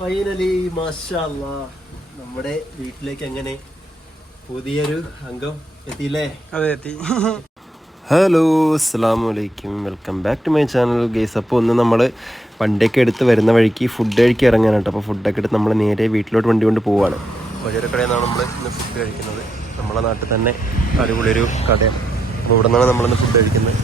Finally മാഷാ അല്ലാഹ് നമ്മുടെ വീട്ടിലേക്ക് അങ്ങനെ പുതിയൊരു അംഗം എത്തിയില്ലേ? അതെ, എത്തി. ഹലോ, അസ്സലാമു അലൈക്കും, welcome back to my channel guys. അപ്പോൾ ഒന്ന് നമ്മൾ വണ്ടിയൊക്കെ എടുത്ത് വരുന്ന വഴിക്ക് ഫുഡ് കഴിക്കാൻ ഇറങ്ങാനായിട്ട്. അപ്പോൾ ഫുഡൊക്കെ എടുത്ത് നമ്മൾ നേരെ വീട്ടിലോട്ട് വണ്ടി കൊണ്ട് പോവുകയാണ്. വഴിയൊരു നിന്നാണ് നമ്മൾ ഇന്ന് ഫുഡ് കഴിക്കുന്നത്. നമ്മളെ നാട്ടിൽ തന്നെ അടിപൊളിയൊരു കടയാണ്. അപ്പോൾ ഇവിടെ നിന്നാണ് നമ്മളിന്ന് ഫുഡ് കഴിക്കുന്നത്.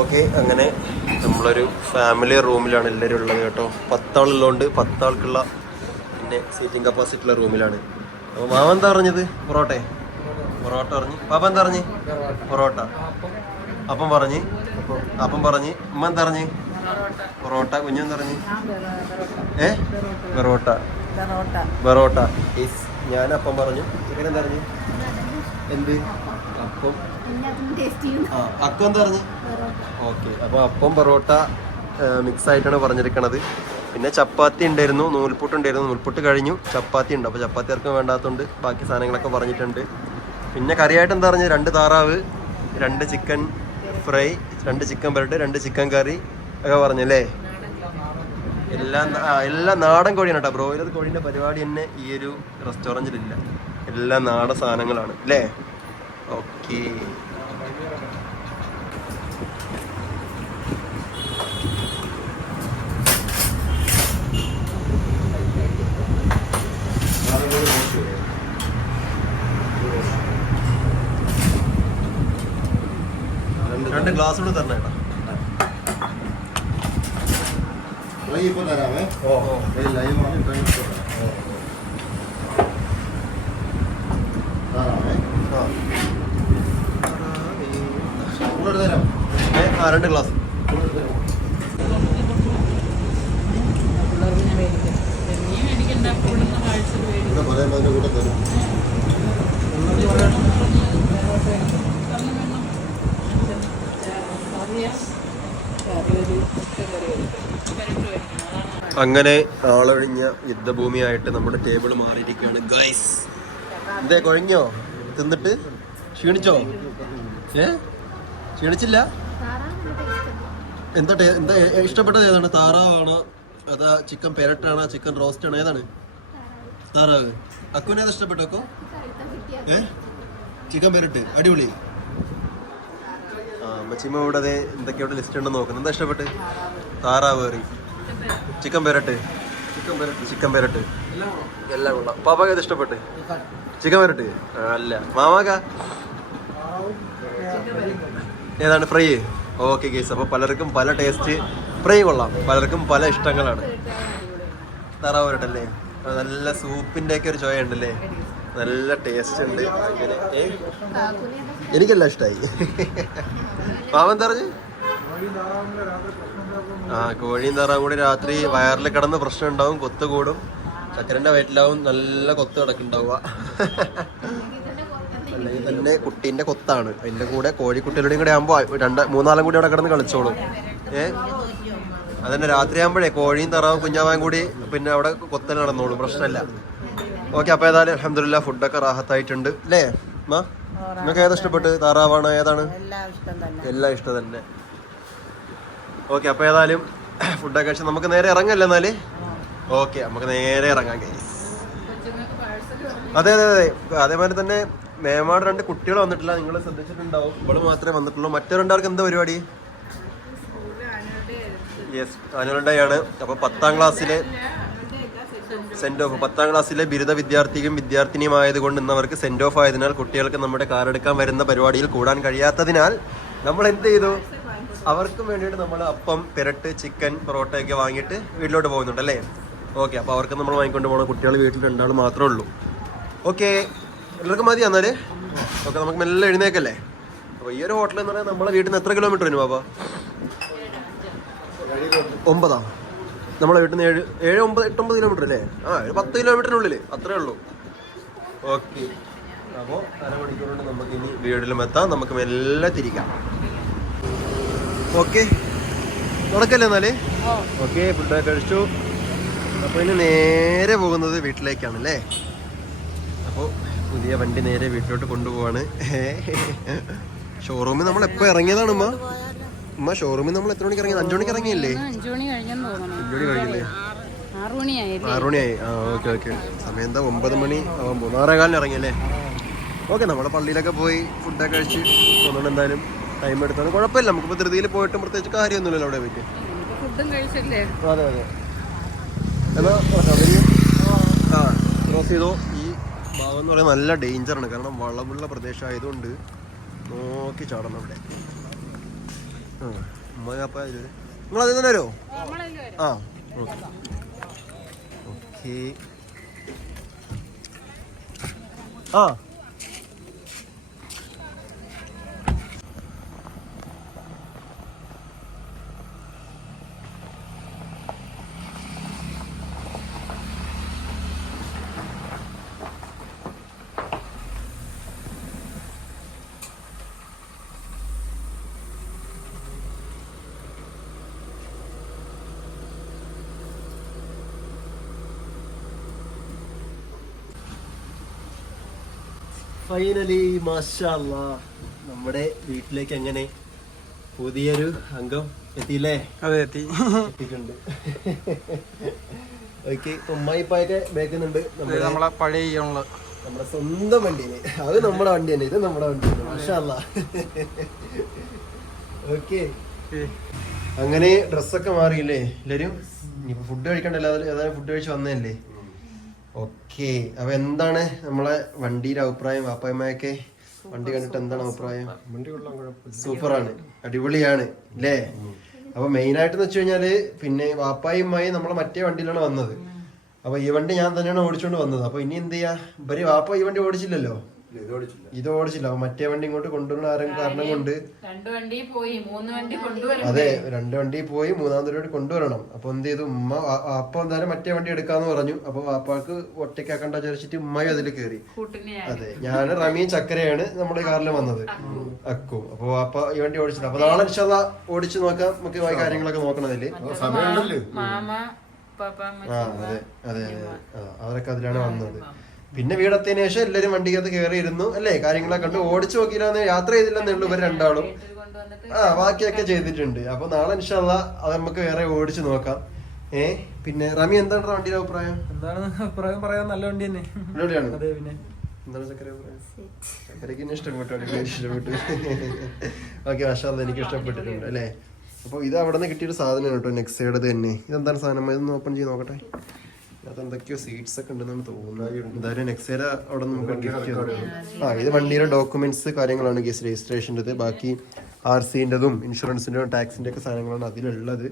ഓക്കെ, അങ്ങനെ നമ്മളൊരു ഫാമിലി റൂമിലാണ് എല്ലാവരും ഉള്ളത് കേട്ടോ. 10 ആളുള്ളതുകൊണ്ട് 10 ആൾക്കുള്ള പിന്നെ സീറ്റിംഗ് കപ്പാസിറ്റി ഉള്ള റൂമിലാണ്. അപ്പോൾ മാമ എന്താ പറഞ്ഞത്? പൊറോട്ട പറഞ്ഞു. പാപ്പ എന്താ പറഞ്ഞ്? പൊറോട്ട. അപ്പം പറഞ്ഞ് ഉമ്മ എന്താ പറഞ്ഞ്? പൊറോട്ട. കുഞ്ഞെന്താ പറഞ്ഞ്? ബെറോട്ട. ഞാൻ അപ്പം പറഞ്ഞു. ചിക്കൻ എന്താ പറഞ്ഞു? എന്ത് അപ്പം? അക്കം എന്താ പറഞ്ഞു? ഓക്കെ, അപ്പോൾ അപ്പം പൊറോട്ട മിക്സ് ആയിട്ടാണ് പറഞ്ഞിരിക്കണത്. പിന്നെ ചപ്പാത്തി ഉണ്ടായിരുന്നു, നൂൽപുട്ട് കഴിഞ്ഞു, ചപ്പാത്തി ഉണ്ട്. അപ്പോൾ ചപ്പാത്തി ആർക്കും വേണ്ടാത്തതുകൊണ്ട് ബാക്കി സാധനങ്ങളൊക്കെ പറഞ്ഞിട്ടുണ്ട്. പിന്നെ കറിയായിട്ട് എന്താ പറഞ്ഞത്? 2 താറാവ്, 2 chicken fry, 2 chicken bread, 2 chicken curry ഒക്കെ പറഞ്ഞല്ലേ? എല്ലാം നാടൻ കോഴിയാണ് കേട്ടോ. ബ്രോയിലർ കോഴീൻ്റെ പരിപാടി തന്നെ ഈ ഒരു റെസ്റ്റോറൻറ്റിലില്ല. എല്ലാം നാടൻ സാധനങ്ങളാണ് അല്ലേ? ഓക്കെ, രണ്ട് ഗ്ലാസ് കൂടെ തരണം കേട്ടോ. രണ്ട് ഗ്ലാസ്. അങ്ങനെ ആളൊഴിഞ്ഞ യുദ്ധഭൂമിയായിട്ട് നമ്മുടെ ടേബിൾ മാറിയിരിക്കുകയാണ് ഗൈസ്. എന്തേ, കുഴഞ്ഞോ? തിന്നിട്ട് ക്ഷീണിച്ചോ? ക്ഷീണിച്ചില്ല? എന്താ ഇഷ്ടപ്പെട്ടത്? ഏതാണ്? താറാവാണോ അതാ ചിക്കൻ പെരട്ടാണോ ചിക്കൻ റോസ്റ്റ് ആണോ? ഏതാണ്? താറാവ്. അക്കുവിന് ഏതാ ഇഷ്ടപ്പെട്ടോക്കോ? ചിക്കൻ പെരട്ട് അടിപൊളി. മച്ചിമ്മ ഇവിടെ അതെ എന്തൊക്കെയോടെ ലിസ്റ്റ് ഉണ്ടെന്ന് നോക്കുന്നത്. എന്താ ഇഷ്ടപ്പെട്ട്? താറാവ് കറി, ചിക്കൻ പെരട്ട് എല്ലാം കൊള്ളാം. പാപ്പാക്ക് ഏത് ഇഷ്ടപ്പെട്ട്? ചിക്കൻ പെരട്ട് അല്ല. മാമാക്ക ഏതാണ്? ഫ്രൈ. ഓക്കെ ഗൈസ്, അപ്പോൾ പലർക്കും പല ടേസ്റ്റ്. ഫ്രൈ കൊള്ളാം, പലർക്കും പല ഇഷ്ടങ്ങളാണ്. താറാവ് പെരട്ടല്ലേ? നല്ല സൂപ്പിൻ്റെ ഒക്കെ ഒരു ചോയ ഉണ്ടല്ലേ? നല്ല ടേസ്റ്റ് ഉണ്ട്. അങ്ങനെ എനിക്കെല്ലാം ഇഷ്ടമായി. മാമൻ പറഞ്ഞു കോഴിയും താറാവും കൂടി രാത്രി വയറിൽ കിടന്ന് പ്രശ്നം ഉണ്ടാവും, കൊത്ത് കൂടും, ചക്കരന്റെ വയറ്റിലാവും നല്ല കൊത്ത് കിടക്കുണ്ടാവുക. അല്ലെങ്കിൽ തന്നെ കുട്ടീന്റെ കൊത്താണ്. അതിന്റെ കൂടെ കോഴിക്കുട്ടികളുടെയും കൂടെ ആകുമ്പോൾ 2-3 കൂടി അവിടെ കിടന്ന് കളിച്ചോളും. അതന്നെ രാത്രി ആകുമ്പോഴേ കോഴിയും താറാവും കുഞ്ഞാവാൻ കൂടി പിന്നെ അവിടെ കൊത്തൽ നടന്നോളും, പ്രശ്നമില്ല. ഓക്കെ, അപ്പോൾ ഏതായാലും അൽഹംദുലില്ലാ ഫുഡൊക്കെ റാഹത്തായിട്ടുണ്ട് അല്ലേ? നിങ്ങൾക്ക് ഏതാ ഇഷ്ടപ്പെട്ട്? താറാവാണ്? ഏതാണ്? എല്ലാം ഇഷ്ടം തന്നെ. ഓക്കെ, അപ്പോൾ ഏതായാലും ഫുഡൊക്കെ കഴിച്ച് നമുക്ക് നേരെ ഇറങ്ങല്ലേ എന്നാല്? ഓക്കെ, നമുക്ക് നേരെ ഇറങ്ങാം ഗൈസ്. അതെ, അതേമാതിരി തന്നെ മേമാട് 2 കുട്ടികൾ വന്നിട്ടില്ല, നിങ്ങൾ ശ്രദ്ധിച്ചിട്ടുണ്ടാവും. ഇവള് മാത്രമേ വന്നിട്ടുള്ളൂ. മറ്റു 2 ആൾക്ക് എന്താ പരിപാടി? യെസ്, ആനുവൽ ഡേ ആണ്. അപ്പോൾ 10ാം ക്ലാസ്സിലെ സെൻഡ് ഓഫ്, 10ാം ക്ലാസ്സിലെ ബിരുദ വിദ്യാർത്ഥിയും വിദ്യാർത്ഥിനിയും ആയതുകൊണ്ട് ഇന്നവർക്ക് സെൻഡ് ഓഫ് ആയതിനാൽ കുട്ടികൾക്ക് നമ്മുടെ കാറെടുക്കാൻ വരുന്ന പരിപാടിയിൽ കൂടാൻ കഴിയാത്തതിനാൽ നമ്മൾ എന്ത് ചെയ്തു? അവർക്കും വേണ്ടിയിട്ട് നമ്മൾ അപ്പം, പെരട്ട്, ചിക്കൻ, പൊറോട്ടയൊക്കെ വാങ്ങിയിട്ട് വീട്ടിലോട്ട് പോകുന്നുണ്ട് അല്ലേ? ഓക്കെ, അപ്പോൾ അവർക്ക് നമ്മൾ വാങ്ങിക്കൊണ്ട് പോകണം. കുട്ടികൾ വീട്ടിൽ 2 ആൾ മാത്രമേ ഉള്ളൂ. ഓക്കെ, എല്ലാവർക്കും മതി എന്നാല്? ഓക്കെ, നമുക്ക് മെല്ലെ എഴുന്നേക്കല്ലേ? അപ്പോൾ ഈ ഒരു ഹോട്ടൽ എന്ന് പറഞ്ഞാൽ നമ്മളെ വീട്ടിൽ നിന്ന് എത്ര കിലോമീറ്റർ വരും ബാബാ? 9 നമ്മളെ വീട്ടിൽ നിന്ന് 7, 9, 8, 9 കിലോമീറ്റർ അല്ലേ? 10 കിലോമീറ്ററിനുള്ളിൽ അത്രേ ഉള്ളൂ. ഓക്കെ, അപ്പോൾ അരമണിക്കൂറുകൊണ്ട് നമുക്ക് ഇനി വീട്ടിലും എത്താം. നമുക്ക് മെല്ലെ തിരിക്കാം. ഓക്കെ, നടക്കല്ലേ എന്നാല്? ഓക്കെ, ഫുഡൊക്കെ കഴിച്ചു. അപ്പോൾ ഇനി നേരെ പോകുന്നത് വീട്ടിലേക്കാണ് അല്ലേ. അപ്പോൾ പുതിയ വണ്ടി നേരെ വീട്ടിലോട്ട് കൊണ്ടുപോവാണ്. ഷോറൂമിൽ നമ്മൾ എപ്പോൾ ഇറങ്ങിയതാണ് ഉമ്മ ഷോറൂമിൽ നമ്മൾ എത്ര മണിക്ക് ഇറങ്ങിയത്? 5 മണിക്ക് ഇറങ്ങിയല്ലേ? 5 മണി കഴിഞ്ഞില്ലേ? 6 മണിയായി. ആ ഓക്കെ. സമയം എന്താ 9 മണി ആകുമ്പോൾ 6:15 ഇറങ്ങിയല്ലേ. ഓക്കെ, നമ്മുടെ പള്ളിയിലൊക്കെ പോയി ഫുഡൊക്കെ കഴിച്ച് തോന്നുന്നു. എന്തായാലും ടൈം എടുത്താണ്, കുഴപ്പമില്ല. നമുക്കിപ്പോൾ ധൃതിയിൽ പോയിട്ടും പ്രത്യേകിച്ച് കാര്യമൊന്നുമില്ലല്ലോ അവിടെ പോയിട്ട്. അതെ എന്നാ ക്രോസ് ചെയ്തോ. ഈ ഭാഗം എന്ന് പറയുന്നത് നല്ല ഡേഞ്ചറാണ്, കാരണം വളമുള്ള പ്രദേശമായതുകൊണ്ട് നോക്കി ചാടണം അവിടെ. ഉമ്മയപ്പ നിങ്ങൾ അതിൽ തന്നെ വരുമോ? ആ ഓക്കെ. ആ ഫൈനലി മാഷാ അല്ലാഹ് നമ്മുടെ വീട്ടിലേക്ക് അങ്ങനെ പുതിയൊരു അംഗം എത്തിയില്ലേ? അതെ, എത്തിയിട്ടുണ്ട്. ഓക്കെ, ഉമ്മായിപ്പായൊക്കെ ബേക്കുന്നുണ്ട്. നമ്മളെ പഴയ നമ്മുടെ സ്വന്തം വണ്ടിന്. അത് നമ്മുടെ വണ്ടി തന്നെ, ഇത് നമ്മുടെ വണ്ടി. മാഷാ അല്ലാഹ്. ഓക്കെ, അങ്ങനെ ഡ്രസ്സൊക്കെ മാറിയില്ലേ എല്ലാരും? ഇനിയിപ്പോ ഫുഡ് കഴിക്കണ്ടല്ലോ, ഏതായാലും ഫുഡ് കഴിച്ച് വന്നതല്ലേ. ഓക്കെ, അപ്പൊ എന്താണ് നമ്മളെ വണ്ടിയുടെ അഭിപ്രായം? വാപ്പായ്മയൊക്കെ വണ്ടി കണ്ടിട്ട് എന്താണ് അഭിപ്രായം? സൂപ്പറാണ്, അടിപൊളിയാണ് അല്ലേ? അപ്പൊ മെയിൻ ആയിട്ടെന്ന് വെച്ച് കഴിഞ്ഞാല് പിന്നെ വാപ്പായുമായി നമ്മളെ മറ്റേ വണ്ടിയിലാണ് വന്നത്. അപ്പൊ ഈ വണ്ടി ഞാൻ തന്നെയാണ് ഓടിച്ചോണ്ട് വന്നത്. അപ്പൊ ഇനി എന്ത് ചെയ്യാ, ഇവര് വാപ്പ ഈ വണ്ടി ഓടിച്ചില്ലല്ലോ, ഇത് ഓടിച്ചില്ല. അപ്പൊ മറ്റേ വണ്ടി ഇങ്ങോട്ട് കൊണ്ടുവരുന്ന കാരണം കൊണ്ട് അതെ, 2 വണ്ടി പോയി 3ാമത്തെ വണ്ടി കൊണ്ടുവരണം. അപ്പൊ എന്ത് ചെയ്തു, വാപ്പ എന്തായാലും മറ്റേ വണ്ടി എടുക്കാന്ന് പറഞ്ഞു. അപ്പൊ വാപ്പാക്ക് ഒറ്റയ്ക്കാക്കണ്ട വിചാരിച്ചിട്ട് ഉമ്മയും അതിൽ കയറി. അതെ, ഞാൻ റമിയും ചക്കരയാണ് നമ്മുടെ കാറിൽ വന്നത്, അക്കും. അപ്പൊ വാപ്പ ഈ വണ്ടി ഓടിച്ചില്ല. അപ്പൊ നാളെ ഇൻഷാല്ലാ ഓടിച്ചു നോക്കാം, നമുക്ക് കാര്യങ്ങളൊക്കെ നോക്കണം അതില്. അതെ അവരൊക്കെ അതിലാണ് വന്നത്. പിന്നെ വീടെത്തിയതിനു ശേഷം എല്ലാരും വണ്ടിക്കകത്ത് കയറിയിരുന്നു അല്ലേ, കാര്യങ്ങളൊക്കെ കണ്ട്. ഓടിച്ചു നോക്കിയില്ലാന്ന്, യാത്ര ചെയ്തില്ലെന്നേ ഉള്ളൂ ഇവർ രണ്ടാളും. ബാക്കിയൊക്കെ ചെയ്തിട്ടുണ്ട്. അപ്പൊ നാളെ ഇൻഷാല്ലാ അത് നമുക്ക് വേറെ ഓടിച്ചു നോക്കാം. പിന്നെ റമി എന്താണ് വണ്ടിയുടെ അഭിപ്രായം? അഭിപ്രായം പറയാൻ നല്ല വണ്ടി തന്നെ, അടിപൊളിയാണ്. എന്താണ് ചക്കര അഭിപ്രായം? ചക്കരക്ക് ഇഷ്ടപ്പെട്ടു, ഇഷ്ടപ്പെട്ടു. ഓക്കെ, മാഷാഅല്ലാഹ് എനിക്ക് ഇഷ്ടപ്പെട്ടിട്ടുണ്ട് അല്ലേ. അപ്പൊ ഇത് അവിടെ നിന്ന് കിട്ടിയൊരു സാധനമാണ് കേട്ടോ, നെക്സയുടെ തന്നെ. ഇതെന്താണ് സാധനം? ഇതൊന്ന് ഓപ്പൺ ചെയ്ത് നോക്കട്ടെ. അത് എന്തൊക്കെയോ സീറ്റ്സ് ഒക്കെ ഉണ്ടെന്നാണ് തോന്നുന്നത്. എന്തായാലും നെക്സേര അവിടെ നമുക്ക് ഗിഫ്റ്റ് ചെയ്തു. ഇത് വണ്ടിയുടെ ഡോക്യുമെന്റ്സ് കാര്യങ്ങളാണ്, കേസ് രജിസ്ട്രേഷൻ്റെത്, ബാക്കി RC-ൻ്റെതും ഇൻഷുറൻസിൻ്റെതും ടാക്സിൻ്റെ ഒക്കെ സാധനങ്ങളാണ് അതിലുള്ളത്.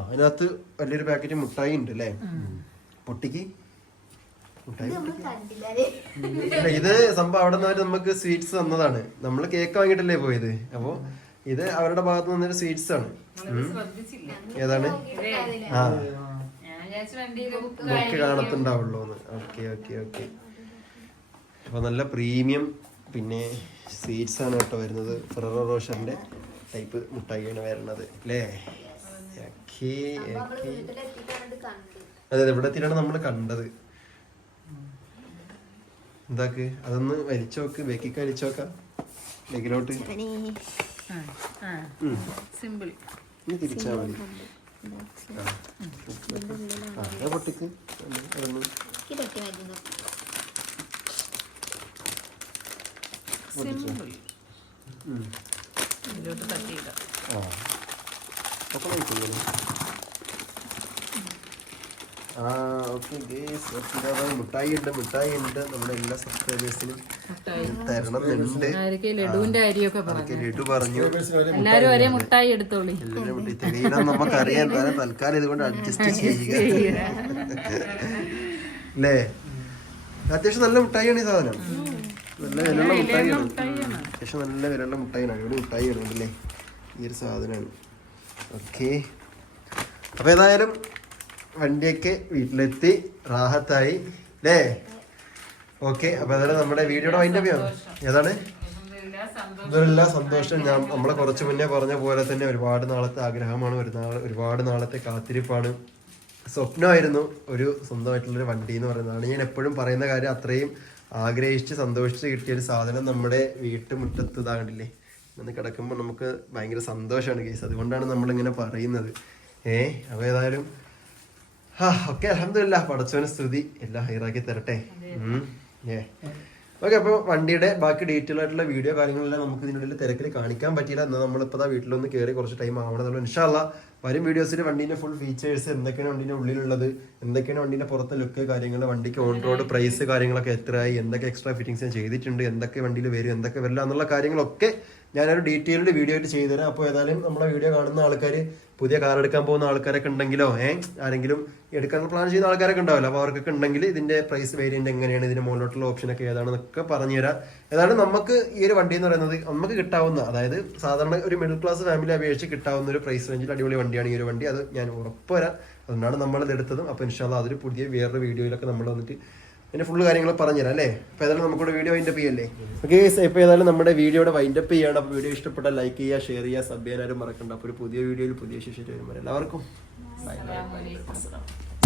അതിനകത്ത് വലിയൊരു പാക്കറ്റ് മുട്ടായി ഉണ്ട് അല്ലേ? പൊട്ടിക്ക് മുട്ടായി. ഇത് സംഭവം അവിടെ നിന്ന് നമുക്ക് സ്വീറ്റ്സ് തന്നതാണ്. നമ്മൾ കേക്ക് വാങ്ങിയിട്ടല്ലേ പോയത്. അപ്പോൾ ഇത് അവരുടെ ഭാഗത്ത് നിന്നൊരു സ്വീറ്റ്സ് ആണ്. ഏതാണ്? ബുക്ക് കാണത്തുണ്ടാവുള്ളൂന്ന്. ഓക്കെ. അപ്പൊ നല്ല പ്രീമിയം പിന്നെ സ്വീറ്റ്സ് ആണ് കേട്ടോ വരുന്നത്. ഫെററോ റോഷറിന്റെ ടൈപ്പ് മുട്ടായിയാണ് വരുന്നത് അല്ലേ? അതെ, ഇവിടെ എത്തിയിട്ടാണ് നമ്മൾ കണ്ടത്. എന്താക്ക് അതൊന്ന് വലിച്ചോക്ക്, ബേക്കിക്ക് വലിച്ചോക്കാം ബേക്കിലോട്ട്. ഇനി തിരിച്ചാ മതി. പൊട്ടിക്ക് മുട്ടായി ഉണ്ട് നമ്മുടെ എല്ലാ സബ്സ്ക്രൈബേഴ്സിനും തരണമെന്നുണ്ട്. ലഡു പറഞ്ഞു എല്ലാരും മുട്ടായി തെളിയണം നമുക്കറിയാൻ. തൽക്കാലം ഇതുകൊണ്ട് അഡ്ജസ്റ്റ് ചെയ്യുക അല്ലേ. അത്യാവശ്യം നല്ല മുട്ടായിയാണ് ഈ സാധനം, നല്ല വിലയുള്ള മുട്ടായിയാണ്. അത്യാവശ്യം നല്ല വിലയുള്ള മുട്ടായിയാണ്, ഇവിടെ മുട്ടായി അല്ലേ ഈ ഒരു സാധനമാണ്. ഓക്കെ, അപ്പൊ ഏതായാലും വണ്ടിയൊക്കെ വീട്ടിലെത്തി റാഹത്തായി അല്ലേ. ഓക്കെ, അപ്പൊ ഏതായാലും നമ്മുടെ വീഡിയോയുടെ വൈൻഡ് അപ്പ് ചെയ്യണം. ഏതാണ് ഇതെല്ലാം സന്തോഷം. നമ്മളെ കുറച്ച് മുന്നേ പറഞ്ഞ പോലെ തന്നെ ഒരുപാട് നാളത്തെ ആഗ്രഹമാണ്, ഒരുപാട് നാളത്തെ കാത്തിരിപ്പാണ്. സ്വപ്നമായിരുന്നു ഒരു സ്വന്തമായിട്ടുള്ളൊരു വണ്ടി എന്ന് പറയുന്നതാണ്. ഞാൻ എപ്പോഴും പറയുന്ന കാര്യം, അത്രയും ആഗ്രഹിച്ച് സന്തോഷിച്ച് കിട്ടിയ ഒരു സാധനം നമ്മുടെ വീട്ടുമുറ്റത്ത് ഇതാകണ്ടില്ലേ എന്ന് കിടക്കുമ്പോൾ നമുക്ക് ഭയങ്കര സന്തോഷമാണ് കേസ്. അതുകൊണ്ടാണ് നമ്മളിങ്ങനെ പറയുന്നത്. അപ്പോൾ ഏതായാലും ഓക്കെ, അൽഹംദുലില്ലാ, പടച്ചവന് സ്തുതി, എല്ലാം ഹൈറാക്കി തരട്ടെ. ഓക്കെ, അപ്പോൾ വണ്ടിയുടെ ബാക്കി ഡീറ്റെയിൽ ആയിട്ടുള്ള വീഡിയോ കാര്യങ്ങളെല്ലാം നമുക്ക് ഇതിനുള്ളിൽ തിരക്കിൽ കാണിക്കാൻ പറ്റിയില്ല. എന്നാൽ നമ്മളിപ്പോൾ വീട്ടിലൊന്ന് കയറി കുറച്ച് ടൈം ആവണമെന്നുള്ളൂ. ഇൻഷാ അല്ലാ വരും വീഡിയോസിൽ വണ്ടീൻ്റെ ഫുൾ ഫീച്ചേഴ്സ്, എന്തൊക്കെയാണ് വണ്ടീൻ്റെ ഉള്ളിലുള്ളത്, എന്തൊക്കെയാണ് വണ്ടീൻ്റെ പുറത്തെ ലുക്ക് കാര്യങ്ങൾ, വണ്ടിക്ക് ഓൺ റോഡ് പ്രൈസ് കാര്യങ്ങളൊക്കെ എത്രയായി, എന്തൊക്കെ എക്സ്ട്രാ ഫിറ്റിംഗ്സ് ഞാൻ ചെയ്തിട്ടുണ്ട്, എന്തൊക്കെ വണ്ടിയിൽ വരും, എന്തൊക്കെ വരില്ല എന്നുള്ള കാര്യങ്ങളൊക്കെ ഞാനൊരു ഡീറ്റെയിൽഡ് വീഡിയോ ആയിട്ട് ചെയ്തുതരാം. അപ്പോൾ ഏതായാലും നമ്മളെ വീഡിയോ കാണുന്ന ആൾക്കാർ, പുതിയ കാർ എടുക്കാൻ പോകുന്ന ആൾക്കാരൊക്കെ ഉണ്ടെങ്കിലോ ആരെങ്കിലും എടുക്കാൻ പ്ലാൻ ചെയ്യുന്ന ആൾക്കാരൊക്കെ ഉണ്ടാവില്ല, അപ്പോൾ അവർക്കൊക്കെ ഉണ്ടെങ്കിൽ ഇതിൻ്റെ പ്രൈസ് വേരിയൻ്റ് എങ്ങനെയാണ്, ഇതിൻ്റെ മുകളിലോട്ടുള്ള ഓപ്ഷനൊക്കെ ഏതാണെന്നൊക്കെ പറഞ്ഞുതരാം. ഏതായാലും നമുക്ക് ഈ ഒരു വണ്ടി എന്ന് പറയുന്നത് നമുക്ക് കിട്ടാവുന്ന, അതായത് സാധാരണ ഒരു മിഡിൽ ക്ലാസ് ഫാമിലി അപേക്ഷിച്ച് കിട്ടാവുന്ന ഒരു പ്രൈസ് റേഞ്ചിൽ അടിപൊളി വണ്ടിയാണ് ഈ ഒരു വണ്ടി. അത് ഞാൻ ഉറപ്പ് വരാം. അതുകൊണ്ടാണ് നമ്മളിത് എടുത്തതും. അപ്പോൾ ഇൻഷാ അല്ലാ അതൊരു പുതിയ വേറൊരു വീഡിയോയിലൊക്കെ നമ്മൾ വന്നിട്ട് അതിൻ്റെ ഫുള്ള് കാര്യങ്ങൾ പറഞ്ഞുതരാം അല്ലേ. അപ്പോൾ ഏതായാലും നമുക്കിവിടെ വീഡിയോ വൈൻഡപ്പ് ചെയ്യല്ലേ. ഓക്കെ, ഇപ്പോൾ ഏതായാലും നമ്മുടെ വീഡിയോയുടെ വൈൻഡപ്പ് ചെയ്യണം. അപ്പോൾ വീഡിയോ ഇഷ്ടപ്പെട്ടാൽ ലൈക്ക് ചെയ്യുക, ഷെയർ ചെയ്യുക, സബ് ചെയ്യാനും മറക്കണ്ട. അപ്പോൾ ഒരു പുതിയ വീഡിയോയിൽ പുതിയ ശേഷം വരുമ്പോൾ എല്ലാവർക്കും ബൈ ബൈ ബൈ.